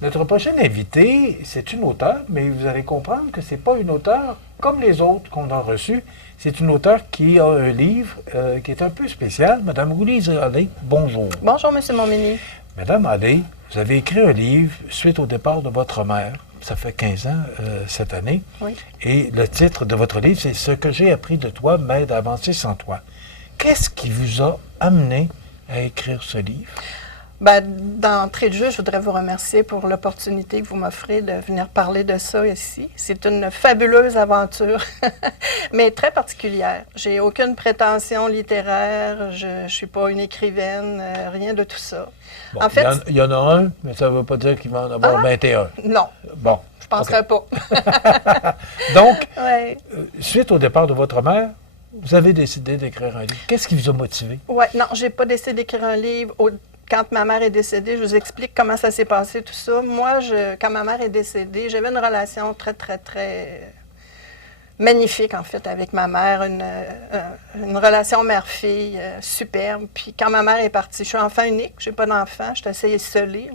Notre prochaine invitée, c'est une auteure, mais vous allez comprendre que ce n'est pas une auteure comme les autres qu'on a reçues. C'est une auteure qui a un livre qui est un peu spécial. Madame Louise Allais, bonjour. Bonjour, M. Montminy. Madame Allais, vous avez écrit un livre suite au départ de votre mère. Ça fait 15 ans cette année. Oui. Et le titre de votre livre, c'est « Ce que j'ai appris de toi m'aide à avancer sans toi ». Qu'est-ce qui vous a amené à écrire ce livre? Bien, d'entrée de jeu, je voudrais vous remercier pour l'opportunité que vous m'offrez de venir parler de ça ici. C'est une fabuleuse aventure, mais très particulière. J'ai aucune prétention littéraire, je ne suis pas une écrivaine, rien de tout ça. Bon, en fait, il y en a un, mais ça ne veut pas dire qu'il va en avoir 21. Non, bon, je ne penserais pas. Donc, ouais. Suite au départ de votre mère, vous avez décidé d'écrire un livre. Qu'est-ce qui vous a motivé? Oui, non, je n'ai pas décidé d'écrire un livre. Quand ma mère est décédée, je vous explique comment ça s'est passé, tout ça. Moi, quand ma mère est décédée, j'avais une relation très, très, très magnifique, en fait, avec ma mère. Une relation mère-fille superbe. Puis quand ma mère est partie, je suis enfant unique, je n'ai pas d'enfant, je suis assez isolée.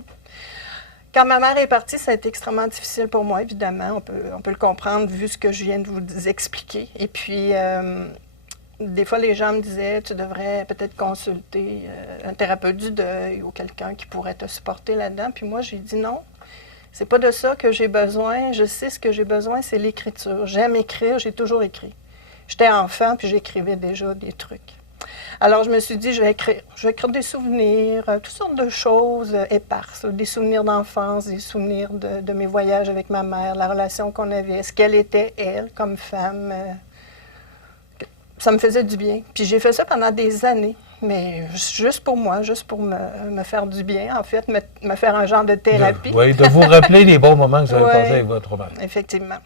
Quand ma mère est partie, ça a été extrêmement difficile pour moi, évidemment. On peut le comprendre vu ce que je viens de vous expliquer. Et puis, des fois, les gens me disaient, tu devrais peut-être consulter un thérapeute du deuil ou quelqu'un qui pourrait te supporter là-dedans. Puis moi, j'ai dit non, c'est pas de ça que j'ai besoin. Je sais ce que j'ai besoin, c'est l'écriture. J'aime écrire, j'ai toujours écrit. J'étais enfant, puis j'écrivais déjà des trucs. Alors, je me suis dit, je vais écrire des souvenirs, toutes sortes de choses éparses, des souvenirs d'enfance, des souvenirs de mes voyages avec ma mère, la relation qu'on avait, ce qu'elle était, elle, comme femme. Ça me faisait du bien. Puis j'ai fait ça pendant des années, mais juste pour moi, juste pour me faire du bien, en fait, me faire un genre de thérapie. Oui, de vous rappeler les bons moments que vous avez passés avec votre mère. Effectivement.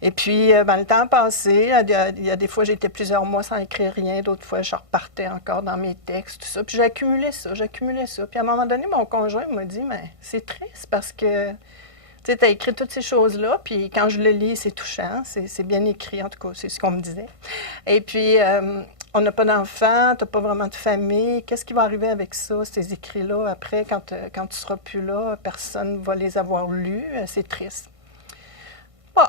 Et puis, le temps passé, il y a des fois, j'étais plusieurs mois sans écrire rien, d'autres fois, je repartais encore dans mes textes, tout ça. Puis j'accumulais ça. Puis à un moment donné, mon conjoint m'a dit, mais c'est triste parce que tu as écrit toutes ces choses-là, puis quand je le lis, c'est touchant, c'est bien écrit, en tout cas, c'est ce qu'on me disait. Et puis, on n'a pas d'enfants, tu n'as pas vraiment de famille. Qu'est-ce qui va arriver avec ça, ces écrits-là, après, quand tu ne seras plus là, personne ne va les avoir lus, c'est triste.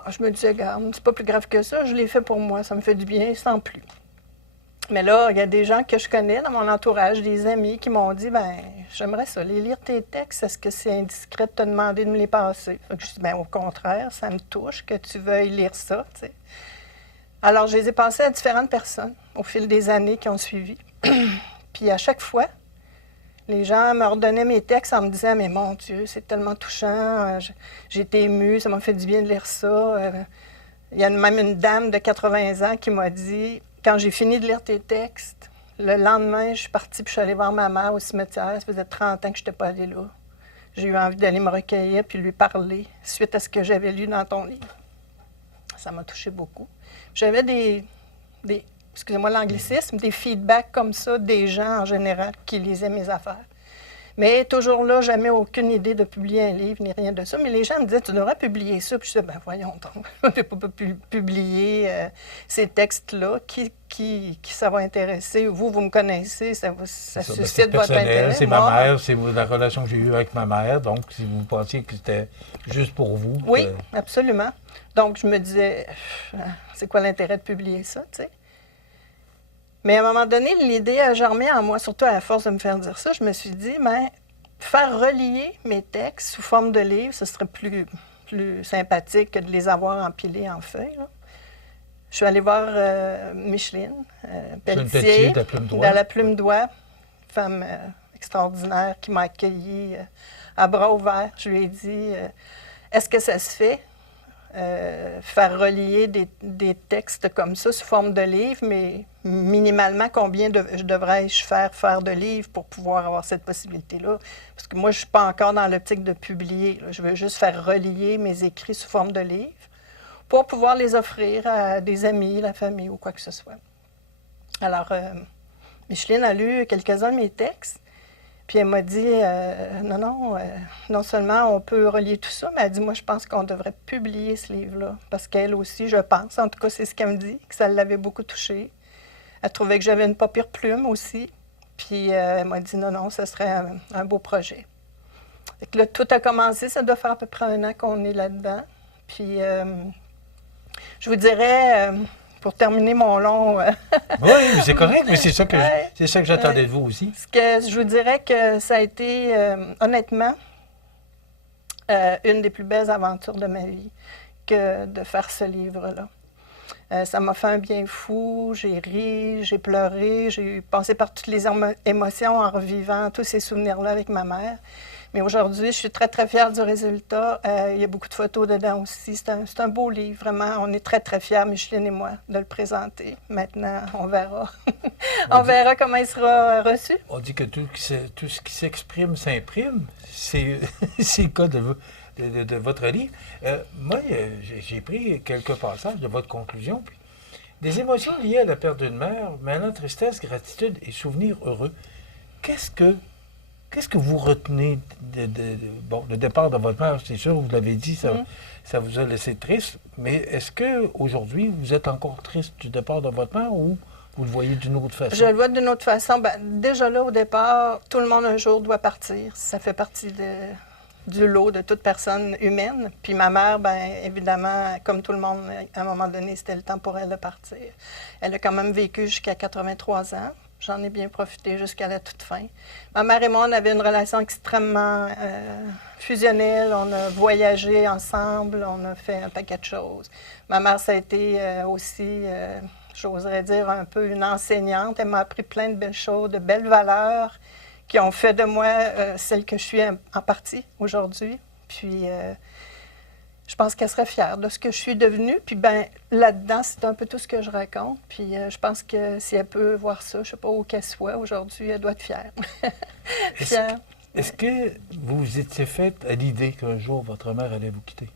Je me disais, regarde, c'est pas plus grave que ça, je l'ai fait pour moi, ça me fait du bien, sans plus. Mais là, il y a des gens que je connais dans mon entourage, des amis qui m'ont dit, ben j'aimerais ça, lire tes textes, est-ce que c'est indiscret de te demander de me les passer? Fait que je dis, ben au contraire, ça me touche que tu veuilles lire ça, tu sais. Alors, je les ai passés à différentes personnes au fil des années qui ont suivi. Puis à chaque fois, les gens me redonnaient mes textes en me disant, mais mon Dieu, c'est tellement touchant, j'ai été émue, ça m'a fait du bien de lire ça. Il y a même une dame de 80 ans qui m'a dit, quand j'ai fini de lire tes textes, le lendemain, je suis partie puis je suis allée voir ma mère au cimetière. Ça faisait 30 ans que je n'étais pas allée là. J'ai eu envie d'aller me recueillir puis lui parler suite à ce que j'avais lu dans ton livre. Ça m'a touchée beaucoup. J'avais des excusez-moi l'anglicisme, des feedbacks comme ça des gens en général qui lisaient mes affaires. Mais toujours là, jamais aucune idée de publier un livre ni rien de ça. Mais les gens me disaient, tu devrais publier ça. Puis je disais, ben voyons donc, je ne peux pas publier ces textes-là. Qui ça va intéresser? Vous me connaissez, ça suscite votre intérêt. C'est ma mère, c'est la relation que j'ai eue avec ma mère. Donc, si vous pensiez que c'était juste pour vous... Oui, absolument. Donc, je me disais, c'est quoi l'intérêt de publier ça, tu sais? Mais à un moment donné, l'idée a germé en moi, surtout à la force de me faire dire ça. Je me suis dit, ben, faire relier mes textes sous forme de livre, ce serait plus sympathique que de les avoir empilés en feuilles. Là. Je suis allée voir Micheline Pelletier, dans La Plume d'Oie, femme extraordinaire qui m'a accueillie à bras ouverts. Je lui ai dit, est-ce que ça se fait? Faire relier des textes comme ça sous forme de livre, mais minimalement, combien devrais-je faire de livres pour pouvoir avoir cette possibilité-là? Parce que moi, je ne suis pas encore dans l'optique de publier. Là. Je veux juste faire relier mes écrits sous forme de livre pour pouvoir les offrir à des amis, la famille ou quoi que ce soit. Alors, Micheline a lu quelques-uns de mes textes. Puis elle m'a dit, non seulement on peut relier tout ça, mais elle dit, moi, je pense qu'on devrait publier ce livre-là. Parce qu'elle aussi, je pense, en tout cas, c'est ce qu'elle me dit, que ça l'avait beaucoup touchée. Elle trouvait que j'avais une pas pire plume aussi. Puis elle m'a dit, non, ce serait un beau projet. Fait que là, tout a commencé, ça doit faire à peu près 1 an qu'on est là-dedans. Puis, je vous dirais, pour terminer mon long... Oui, mais c'est correct, mais c'est ça que j'attendais de vous aussi. Ce que je vous dirais que ça a été, honnêtement, une des plus belles aventures de ma vie que de faire ce livre-là. Ça m'a fait un bien fou, j'ai ri, j'ai pleuré, j'ai passé par toutes les émotions en revivant tous ces souvenirs-là avec ma mère. Mais aujourd'hui, je suis très, très fière du résultat. Il y a beaucoup de photos dedans aussi. C'est un beau livre, vraiment. On est très, très fiers, Micheline et moi, de le présenter. Maintenant, on verra. On verra comment il sera reçu. On dit que tout ce qui s'exprime s'imprime. C'est le cas de votre livre. Moi, j'ai pris quelques passages de votre conclusion. Puis, des émotions liées à la perte d'une mère, mêlant tristesse, gratitude et souvenirs heureux. Qu'est-ce que vous retenez bon, le départ de votre mère, c'est sûr, vous l'avez dit, ça vous a laissé triste, mais est-ce qu'aujourd'hui, vous êtes encore triste du départ de votre mère ou vous le voyez d'une autre façon? Je le vois d'une autre façon. Déjà là, au départ, tout le monde un jour doit partir. Ça fait partie du lot de toute personne humaine. Puis ma mère, évidemment, comme tout le monde, à un moment donné, c'était le temps pour elle de partir. Elle a quand même vécu jusqu'à 83 ans. J'en ai bien profité jusqu'à la toute fin. Ma mère et moi, on avait une relation extrêmement fusionnelle. On a voyagé ensemble, on a fait un paquet de choses. Ma mère, ça a été aussi, j'oserais dire, un peu une enseignante. Elle m'a appris plein de belles choses, de belles valeurs qui ont fait de moi celle que je suis en partie aujourd'hui. Puis, je pense qu'elle serait fière de ce que je suis devenue. Puis, là-dedans, c'est un peu tout ce que je raconte. Puis, je pense que si elle peut voir ça, je ne sais pas où qu'elle soit aujourd'hui, elle doit être fière. Fière. Est-ce que vous vous étiez fait à l'idée qu'un jour, votre mère allait vous quitter?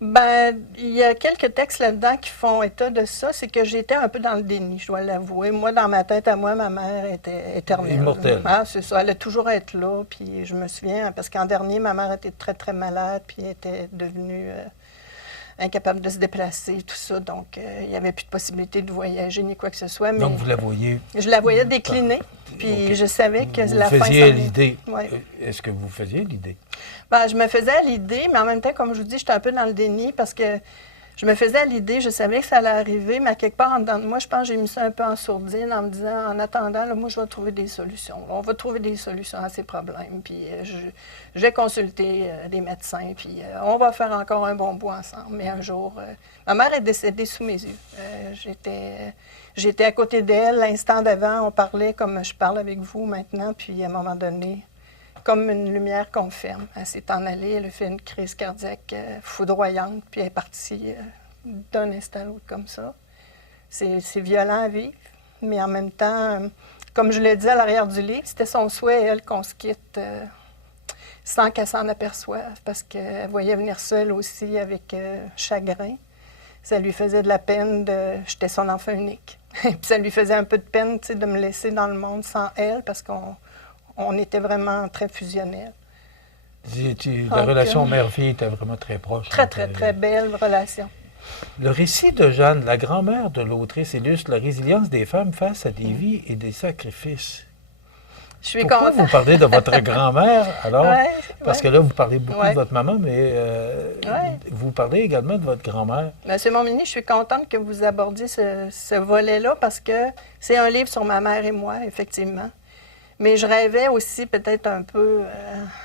Il y a quelques textes là-dedans qui font état de ça. C'est que j'étais un peu dans le déni, je dois l'avouer. Moi, dans ma tête à moi, ma mère était éternelle. Immortelle. Ah, c'est ça. Elle allait toujours être là. Puis je me souviens, parce qu'en dernier, ma mère était très, très malade, puis était devenue incapable de se déplacer, tout ça. Donc, il n'y avait plus de possibilité de voyager ni quoi que ce soit. Mais donc, vous la voyez? Je la voyais décliner. Puis je savais que la fin... Vous faisiez l'idée. Ouais. Est-ce que vous faisiez l'idée? Je me faisais à l'idée, mais en même temps, comme je vous dis, j'étais un peu dans le déni parce que je me faisais à l'idée, je savais que ça allait arriver, mais à quelque part en dedans de moi, je pense que j'ai mis ça un peu en sourdine en me disant, en attendant, là, moi, je vais trouver des solutions. On va trouver des solutions à ces problèmes. Puis je vais consulter des médecins, puis on va faire encore un bon bout ensemble. Mais un jour, ma mère est décédée sous mes yeux. J'étais à côté d'elle. L'instant d'avant, on parlait comme je parle avec vous maintenant, puis à un moment donné, comme une lumière qu'on ferme. Elle s'est en allée, elle a fait une crise cardiaque foudroyante, puis elle est partie d'un instant à l'autre comme ça. C'est violent à vivre, mais en même temps, comme je l'ai dit à l'arrière du livre, c'était son souhait, elle, qu'on se quitte sans qu'elle s'en aperçoive, parce qu'elle voyait venir seule aussi avec chagrin. Ça lui faisait de la peine j'étais son enfant unique. Puis ça lui faisait un peu de peine, tu sais, de me laisser dans le monde sans elle, parce qu'on était vraiment très fusionnels. La relation mère-fille était vraiment très proche. Très, très, très belle relation. Le récit de Jeanne, la grand-mère de l'autrice, illustre la résilience des femmes face à des vies et des sacrifices. Je suis Pourquoi contente. vous parlez de votre grand-mère, alors? Ouais, Parce que là, vous parlez beaucoup de votre maman, mais Ouais. vous parlez également de votre grand-mère. Monsieur Montminy, je suis contente que vous abordiez ce volet-là parce que c'est un livre sur ma mère et moi, effectivement. Mais je rêvais aussi peut-être un peu,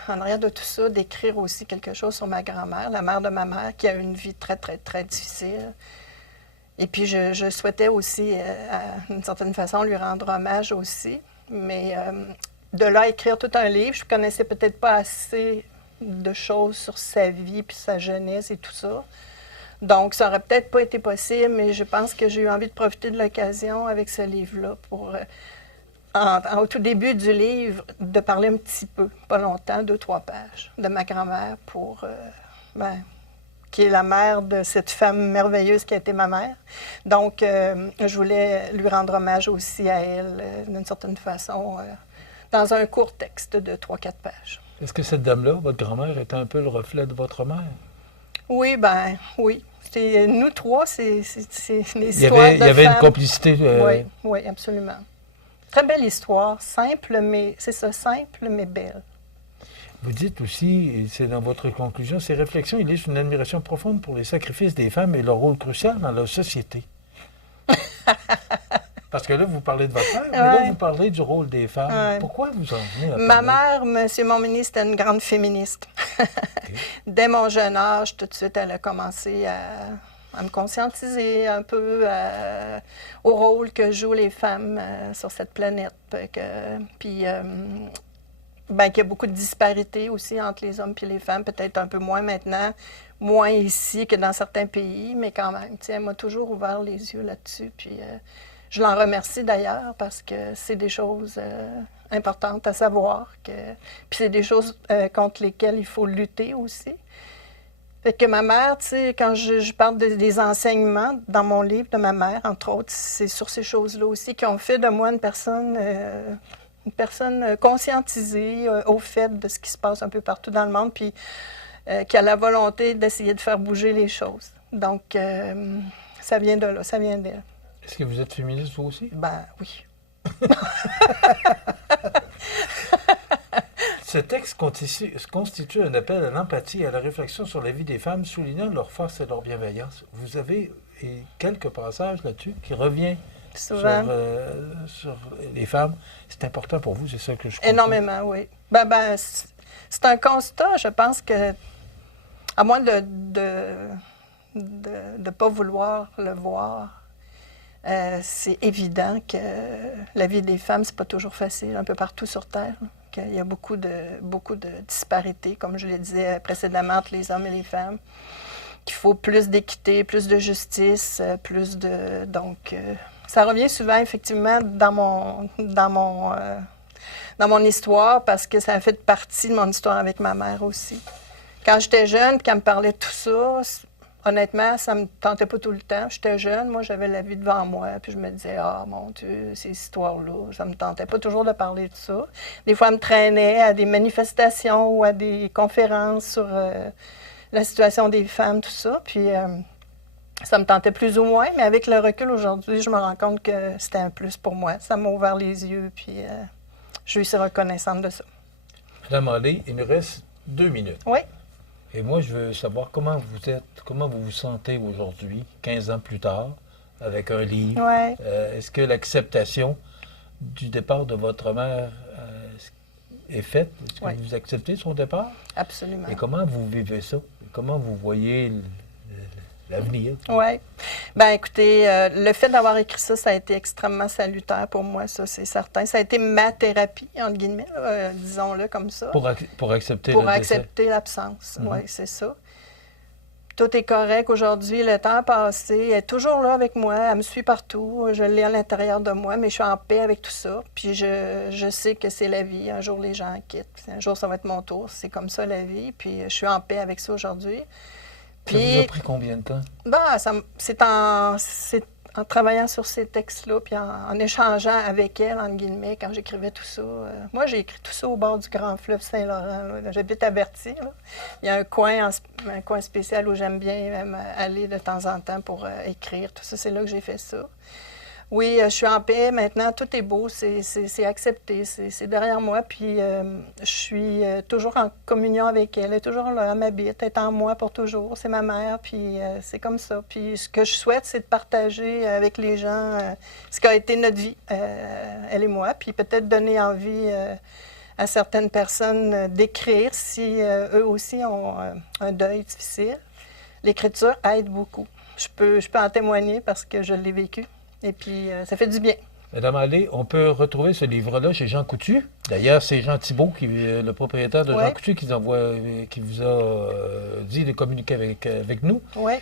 en arrière de tout ça, d'écrire aussi quelque chose sur ma grand-mère, la mère de ma mère, qui a eu une vie très, très, très difficile. Et puis je souhaitais aussi, d'une certaine façon, lui rendre hommage aussi. Mais de là à écrire tout un livre, je ne connaissais peut-être pas assez de choses sur sa vie puis sa jeunesse et tout ça. Donc, ça n'aurait peut-être pas été possible, mais je pense que j'ai eu envie de profiter de l'occasion avec ce livre-là pour, au tout début du livre, de parler un petit peu, pas longtemps, 2-3 pages, de ma grand-mère qui est la mère de cette femme merveilleuse qui a été ma mère. Donc, je voulais lui rendre hommage aussi à elle, d'une certaine façon, dans un court texte de 3-4 pages. Est-ce que cette dame-là, votre grand-mère, était un peu le reflet de votre mère? Oui, oui. Nous trois, c'est l'histoire Il y avait femmes. une complicité. Oui, absolument. Très belle histoire, simple, mais c'est ça, simple, mais belle. Vous dites aussi, et c'est dans votre conclusion, ces réflexions illustrent une admiration profonde pour les sacrifices des femmes et leur rôle crucial dans la société. Parce que là, vous parlez de votre père, mais là, vous parlez du rôle des femmes. Ouais. Pourquoi vous en venez à parler? Ma mère, M. Montminy, c'était une grande féministe. Okay. Dès mon jeune âge, tout de suite, elle a commencé à me conscientiser un peu au rôle que jouent les femmes sur cette planète. Puis, qu'il y a beaucoup de disparités aussi entre les hommes et les femmes, peut-être un peu moins maintenant, moins ici que dans certains pays, mais quand même, elle m'a toujours ouvert les yeux là-dessus. Puis, je l'en remercie d'ailleurs parce que c'est des choses importantes à savoir. Puis c'est des choses contre lesquelles il faut lutter aussi. Fait que ma mère, tu sais, quand je parle des enseignements dans mon livre de ma mère, entre autres, c'est sur ces choses-là aussi qui ont fait de moi une personne conscientisée au fait de ce qui se passe un peu partout dans le monde, puis qui a la volonté d'essayer de faire bouger les choses. Donc, ça vient de là, ça vient d'elle. Est-ce que vous êtes féministe, vous aussi? Ben oui. Ce texte constitue un appel à l'empathie et à la réflexion sur la vie des femmes, soulignant leur force et leur bienveillance. Vous avez quelques passages là-dessus qui reviennent souvent sur les femmes. C'est important pour vous, c'est ça que je comprends? Énormément, oui. C'est un constat, je pense que, à moins de ne pas vouloir le voir, c'est évident que la vie des femmes, c'est pas toujours facile, un peu partout sur Terre. Qu'il y a beaucoup de disparités, comme je le disais précédemment, entre les hommes et les femmes. Qu'il faut plus d'équité, plus de justice, plus de... Donc, ça revient souvent, effectivement, dans mon histoire, parce que ça a fait partie de mon histoire avec ma mère aussi. Quand j'étais jeune, puis qu'elle me parlait de tout ça, honnêtement, ça ne me tentait pas tout le temps. J'étais jeune, moi, j'avais la vie devant moi, puis je me disais, ah, mon Dieu, ces histoires-là, ça ne me tentait pas toujours de parler de ça. Des fois, elle me traînait à des manifestations ou à des conférences sur la situation des femmes, tout ça, puis ça me tentait plus ou moins, mais avec le recul aujourd'hui, je me rends compte que c'était un plus pour moi. Ça m'a ouvert les yeux, puis je suis reconnaissante de ça. Madame Hallé, il nous reste 2 minutes. Oui. Et moi, je veux savoir comment vous vous sentez aujourd'hui, 15 ans plus tard, avec un livre. Ouais. Est-ce que l'acceptation du départ de votre mère est faite? Est-ce que vous acceptez son départ? Absolument. Et comment vous vivez ça? Comment vous voyez l'avenir? Oui. Bien, écoutez, le fait d'avoir écrit ça, ça a été extrêmement salutaire pour moi, ça, c'est certain. Ça a été ma thérapie, entre guillemets, disons-le comme ça. Pour accepter Pour accepter l'absence, oui, c'est ça. Tout est correct aujourd'hui, le temps a passé, elle est toujours là avec moi, elle me suit partout, je l'ai à l'intérieur de moi, mais je suis en paix avec tout ça. Puis je sais que c'est la vie, un jour les gens quittent, un jour ça va être mon tour, c'est comme ça la vie, puis je suis en paix avec ça aujourd'hui. Ça vous a pris combien de temps? C'est en travaillant sur ces textes-là, puis en échangeant avec elle, entre guillemets, quand j'écrivais tout ça. Moi, j'ai écrit tout ça au bord du grand fleuve Saint-Laurent. J'habite à Berthier. Là. Il y a un coin spécial où j'aime bien même aller de temps en temps pour écrire. Tout ça, c'est là que j'ai fait ça. Oui, je suis en paix maintenant, tout est beau, c'est accepté, c'est derrière moi, puis je suis toujours en communion avec elle, elle est toujours là, elle m'habite, elle est en moi pour toujours, c'est ma mère, puis c'est comme ça. Puis ce que je souhaite, c'est de partager avec les gens ce qu'a été notre vie, elle et moi, puis peut-être donner envie à certaines personnes d'écrire si eux aussi ont un deuil difficile. L'écriture aide beaucoup. Je peux en témoigner parce que je l'ai vécu. Et puis, ça fait du bien. Madame Hallé, on peut retrouver ce livre-là chez Jean Coutu. D'ailleurs, c'est Jean Thibault, le propriétaire de Jean Coutu, qui vous a dit de communiquer avec nous. Oui.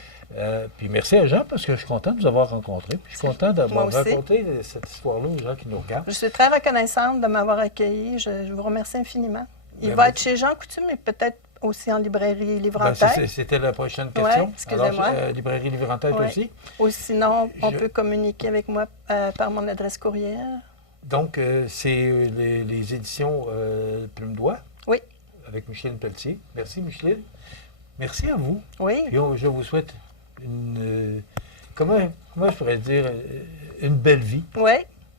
Puis merci à Jean, parce que je suis content de vous avoir rencontré. Puis je suis content d'avoir raconté cette histoire-là aux gens qui nous regardent. Je suis très reconnaissante de m'avoir accueilli. Je vous remercie infiniment. Il va être chez Jean Coutu, mais peut-être aussi en librairie Livre en Tête. C'était la prochaine question. Oui, excusez-moi. Librairie Livre en Tête aussi. Ou sinon, on peut communiquer avec moi par mon adresse courriel. Donc, c'est les éditions Plume d'Oie. Oui. Avec Micheline Pelletier. Merci, Micheline. Merci à vous. Oui. Puis je vous souhaite comment je pourrais dire, une belle vie. Oui.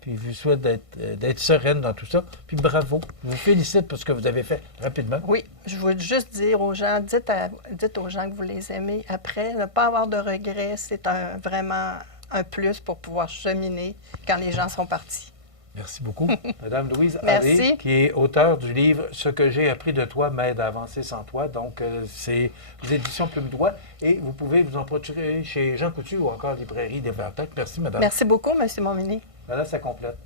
Puis je vous souhaite d'être sereine dans tout ça. Puis bravo. Je vous félicite pour ce que vous avez fait rapidement. Oui, je veux juste dire aux gens, dites aux gens que vous les aimez après. Ne pas avoir de regrets, c'est vraiment un plus pour pouvoir cheminer quand les gens sont partis. Merci beaucoup. Madame Louise Merci. Allais, qui est auteure du livre « Ce que j'ai appris de toi m'aide à avancer sans toi ». Donc, c'est aux éditions Plume Doigt et vous pouvez vous en procurer chez Jean Coutu ou encore Librairie des Vertec. Merci, madame. Merci beaucoup, M. Montminy. Voilà, ça complète.